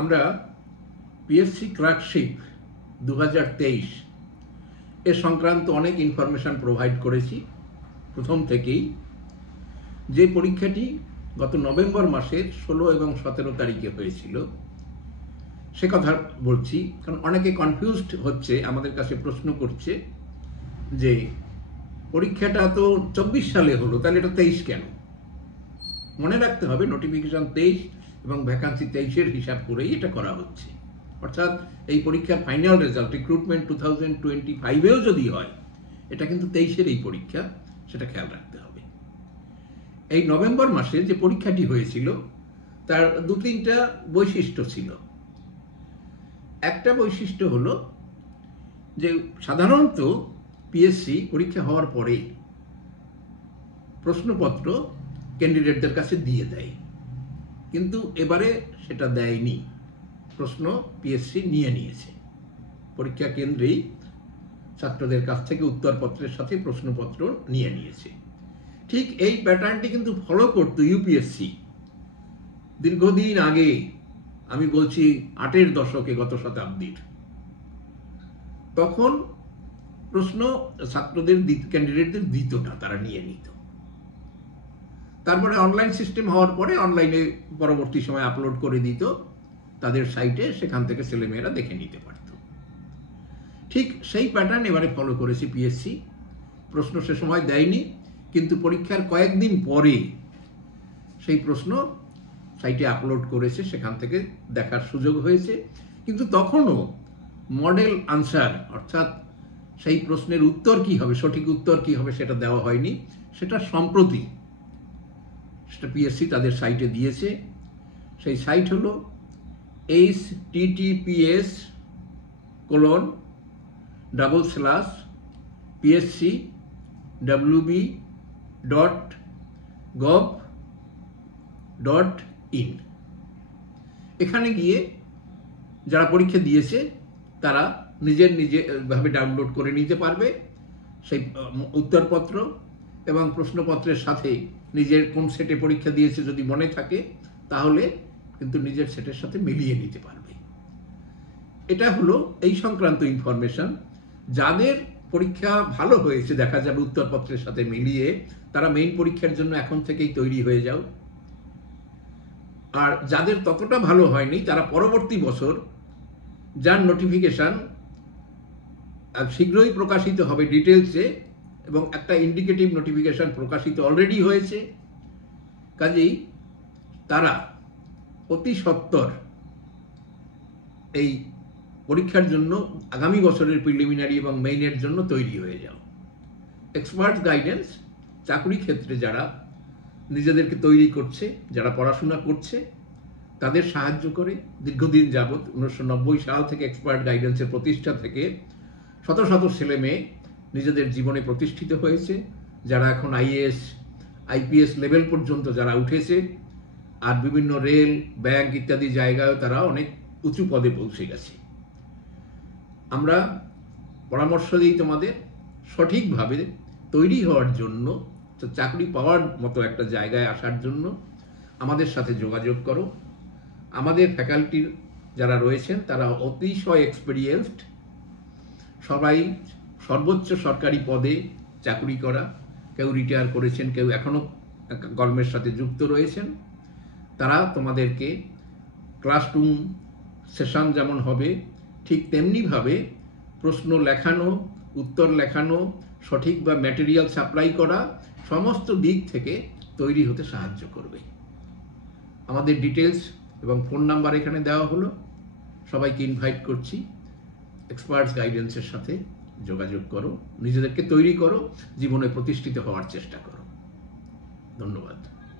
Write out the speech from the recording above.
আমরা PSC clerkship 2023 এ সংক্রান্ত অনেক ইনফরমেশন প্রোভাইড করেছি প্রথম থেকেই। যে পরীক্ষাটি গত নভেম্বর মাসের 16 এবং 17 তারিখে হয়েছিল সে কথা বলছি, কারণ অনেকে কনফিউজড হচ্ছে, আমাদের কাছে প্রশ্ন করছে যে পরীক্ষাটা তো 24 সালে হলো, তাহলে এটা 23 কেন? মনে রাখতে হবে নোটিফিকেশন 23 এবং ভ্যাকান্সি 23-এর হিসাব করেই এটা করা হচ্ছে। অর্থাৎ এই পরীক্ষার ফাইনাল রেজাল্ট রিক্রুটমেন্ট 2025-এও যদি হয়, এটা কিন্তু 23-এর এই পরীক্ষা, সেটা খেয়াল রাখতে হবে। এই নভেম্বর মাসে যে পরীক্ষাটি হয়েছিল তার 2-3টা বৈশিষ্ট্য ছিল। একটা বৈশিষ্ট্য হলো যে সাধারণত পিএসসি পরীক্ষা হওয়ার পরে প্রশ্নপত্র ক্যান্ডিডেটদের কাছে দিয়ে দেয়, কিন্তু এবারে সেটা দেয়নি। প্রশ্ন পিএসসি নিয়ে নিয়েছে, পরীক্ষা কেন্দ্রেই ছাত্রদের কাছ থেকে উত্তরপত্রের সাথে প্রশ্নপত্র নিয়ে নিয়েছে। ঠিক এই প্যাটার্নটি কিন্তু ফলো করতো ইউপিএসসি দীর্ঘদিন আগে, আমি বলছি 8-এর দশকে, গত শতাব্দীর। তখন প্রশ্ন ছাত্রদের ক্যান্ডিডেটদের দিত না, তারা নিয়ে নিত। তারপরে অনলাইন সিস্টেম হওয়ার পরে অনলাইনে পরবর্তী সময় আপলোড করে দিত তাদের সাইটে, সেখান থেকে ছেলেমেয়েরা দেখে নিতে পারত। ঠিক সেই প্যাটার্ন এবারে ফলো করেছে পিএসসি। প্রশ্ন সে সময় দেয়নি, কিন্তু পরীক্ষার কয়েকদিন পরে সেই প্রশ্ন সাইটে আপলোড করেছে, সেখান থেকে দেখার সুযোগ হয়েছে। কিন্তু তখনও মডেল আনসার, অর্থাৎ সেই প্রশ্নের উত্তর কি হবে, সঠিক উত্তর কি হবে, সেটা দেওয়া হয়নি। সেটা সম্প্রতি সেটা পিএসসি তাদের সাইটে দিয়েছে। সেই সাইট হলো https://pscwb.gov.in। এখানে গিয়ে যারা পরীক্ষা দিয়েছে তারা নিজেভাবে ডাউনলোড করে নিতে পারবে সেই উত্তরপত্র এবং প্রশ্নপত্রের সাথে নিজের কোন সেটে পরীক্ষা দিয়েছে যদি মনে থাকে, তাহলে কিন্তু নিজের সেটের সাথে মিলিয়ে নিতে পারবে। এটা হলো এই সংক্রান্ত ইনফরমেশন। যাদের পরীক্ষা ভালো হয়েছে, দেখা যাবে উত্তরপত্রের সাথে মিলিয়ে, তারা মেইন পরীক্ষার জন্য এখন থেকেই তৈরি হয়ে যাও। আর যাদের ততটা ভালো হয়নি, তারা পরবর্তী বছর যার নোটিফিকেশন শীঘ্রই প্রকাশিত হবে ডিটেলসে, এবং একটা ইন্ডিকেটিভ নোটিফিকেশন প্রকাশিত অলরেডি হয়েছে। কাজেই তারা অতি সত্বর এই পরীক্ষার জন্য আগামী বছরের প্রিলিমিনারি এবং মেইনের জন্য তৈরি হয়ে যাও। এক্সপার্ট গাইডেন্স চাকরি ক্ষেত্রে যারা নিজেদেরকে তৈরি করছে, যারা পড়াশোনা করছে, তাদের সাহায্য করে। দীর্ঘদিন যাবৎ 1990 সাল থেকে এক্সপার্ট গাইডেন্সের প্রতিষ্ঠা থেকে শত শত ছেলে মেয়ে নিজেদের জীবনে প্রতিষ্ঠিত হয়েছে, যারা এখন আইএএস আইপিএস লেভেল পর্যন্ত যারা উঠেছে, আর বিভিন্ন রেল, ব্যাংক ইত্যাদি জায়গায় তারা অনেক উঁচু পদে পৌঁছে গেছে। আমরা পরামর্শ দিই তোমাদের সঠিকভাবে তৈরি হওয়ার জন্য, চাকরি পাওয়ার মতো একটা জায়গায় আসার জন্য আমাদের সাথে যোগাযোগ করো। আমাদের ফ্যাকাল্টির যারা রয়েছেন তারা অতিশয় এক্সপেরিয়েন্সড, সবাই সর্বোচ্চ সরকারি পদে চাকরি করা, কেউ রিটায়ার করেছেন, কেউ এখনও কর্মের সাথে যুক্ত রয়েছেন। তারা তোমাদেরকে ক্লাসরুম সেশন যেমন হবে, ঠিক তেমনিভাবে প্রশ্ন লেখানো, উত্তর লেখানো, সঠিক বা ম্যাটেরিয়াল সাপ্লাই করা, সমস্ত দিক থেকে তৈরি হতে সাহায্য করবে। আমাদের ডিটেলস এবং ফোন নাম্বার এখানে দেওয়া হলো। সবাইকে ইনভাইট করছি, এক্সপার্টস গাইডেন্সের সাথে যোগাযোগ করো, নিজেদেরকে তৈরি করো, জীবনে প্রতিষ্ঠিত হওয়ার চেষ্টা করো। ধন্যবাদ।